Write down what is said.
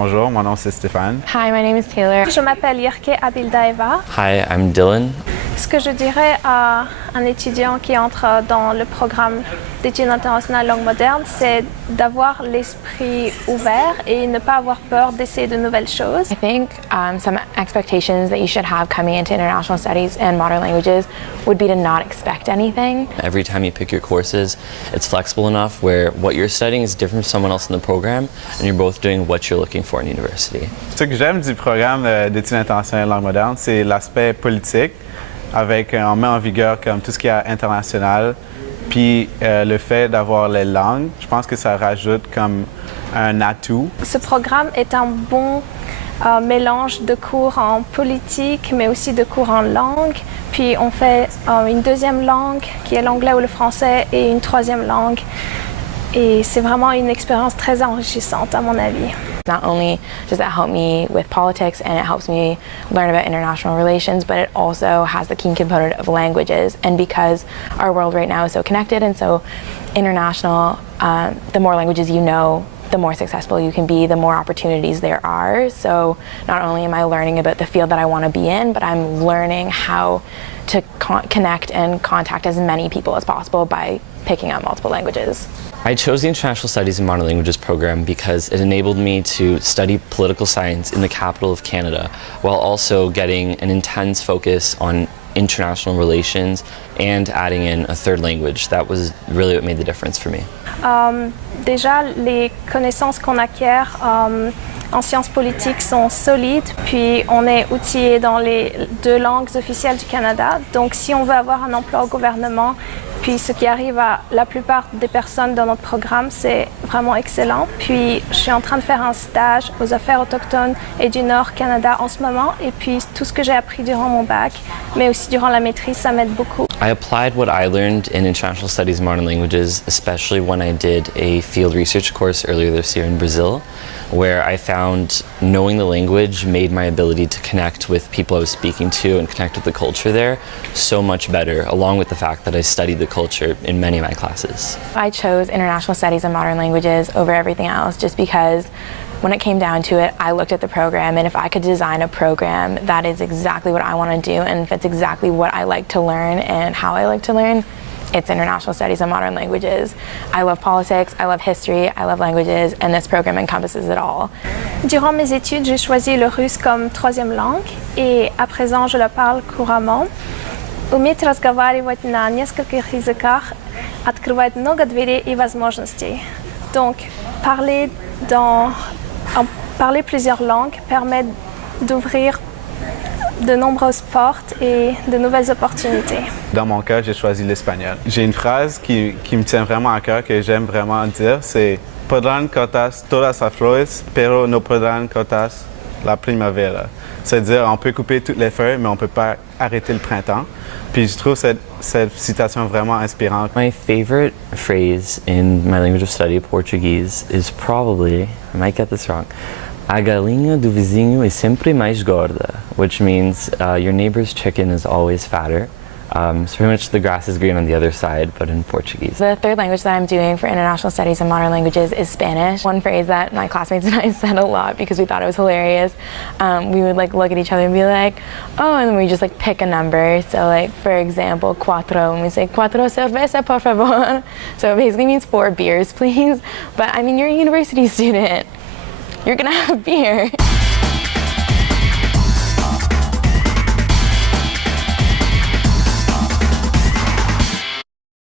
Bonjour, mon nom c'est Stéphane. Hi, my name is Taylor. Je m'appelle Yirke Abildaeva. Hi, I'm Dylan. Ce que je dirais à un étudiant qui entre dans le programme d'études internationales langues modernes, c'est d'avoir l'esprit ouvert et ne pas avoir peur d'essayer de nouvelles choses. I think some expectations that you should have coming into international studies and modern languages would be to not expect anything. Every time you pick your courses, it's flexible enough where what you're studying is different from someone else in the program, and you're both doing what you're looking for in university. Ce que j'aime du programme d'études internationales langues modernes, c'est l'aspect politique, avec on met en vigueur comme tout ce qui est international, puis le fait d'avoir les langues, je pense que ça rajoute comme un atout. Ce programme est un bon mélange de cours en politique, mais aussi de cours en langue. Puis on fait une deuxième langue qui est l'anglais ou le français et une troisième langue. Et c'est vraiment une expérience très enrichissante à mon avis. Not only does it help me with politics and it helps me learn about international relations, but it also has the key component of languages. And because our world right now is so connected and so international, the more languages you know, the more successful you can be, the more opportunities there are. So not only am I learning about the field that I want to be in, but I'm learning how to connect and contact as many people as possible by picking up multiple languages. I chose the International Studies and Modern Languages program because it enabled me to study political science in the capital of Canada while also getting an intense focus on international relations and adding in a third language. That was really what made the difference for me. Déjà, les connaissances qu'on acquiert en sciences politiques sont solides, puis on est outillé dans les deux langues officielles du Canada. Donc si on veut avoir un emploi au gouvernement, puis ce qui arrive à la plupart des personnes dans notre programme, c'est vraiment excellent. Puis je suis en train de faire un stage aux affaires autochtones et du Nord Canada en ce moment. Et puis tout ce que j'ai appris durant mon bac, mais aussi durant la maîtrise, ça m'aide beaucoup. I applied what I learned in International Studies and Modern Languages, especially when I did a field research course earlier this year in Brazil, where I found knowing the language made my ability to connect with people I was speaking to and connect with the culture there so much better, along with the fact that I studied the culture in many of my classes. I chose international studies and modern languages over everything else just because when it came down to it, I looked at the program, and if I could design a program that is exactly what I want to do and fits exactly what I like to learn and how I like to learn, it's international studies and modern languages. I love politics, I love history, I love languages, and this program encompasses it all. Durant mes études, j'ai choisi le russe comme troisième langue et à présent, je le parle couramment. Уметь разговаривать на нескольких языках открывает много дверей и возможностей. Donc, parler plusieurs langues permet d'ouvrir de nombreuses portes et de nouvelles opportunités. Dans mon cas, j'ai choisi l'espagnol. J'ai une phrase qui me tient vraiment à cœur, que j'aime vraiment dire, c'est « Podrán cortar todas las flores, pero no podrán cortar la primavera ». C'est-à-dire, on peut couper toutes les feuilles, mais on ne peut pas arrêter le printemps. Puis je trouve cette citation vraiment inspirante. My favorite phrase in my language of study, Portuguese, is probably, I might get this wrong, a galinha do vizinho é sempre mais gorda, which means your neighbor's chicken is always fatter. So pretty much the grass is green on the other side, but in Portuguese. The third language that I'm doing for international studies and modern languages is Spanish. One phrase that my classmates and I said a lot because we thought it was hilarious. We would like look at each other and be like, oh, and then we just like pick a number. So like, for example, cuatro, and we say, cuatro cerveza, por favor. So it basically means 4 beers, please. But I mean, you're a university student. You're gonna have beer.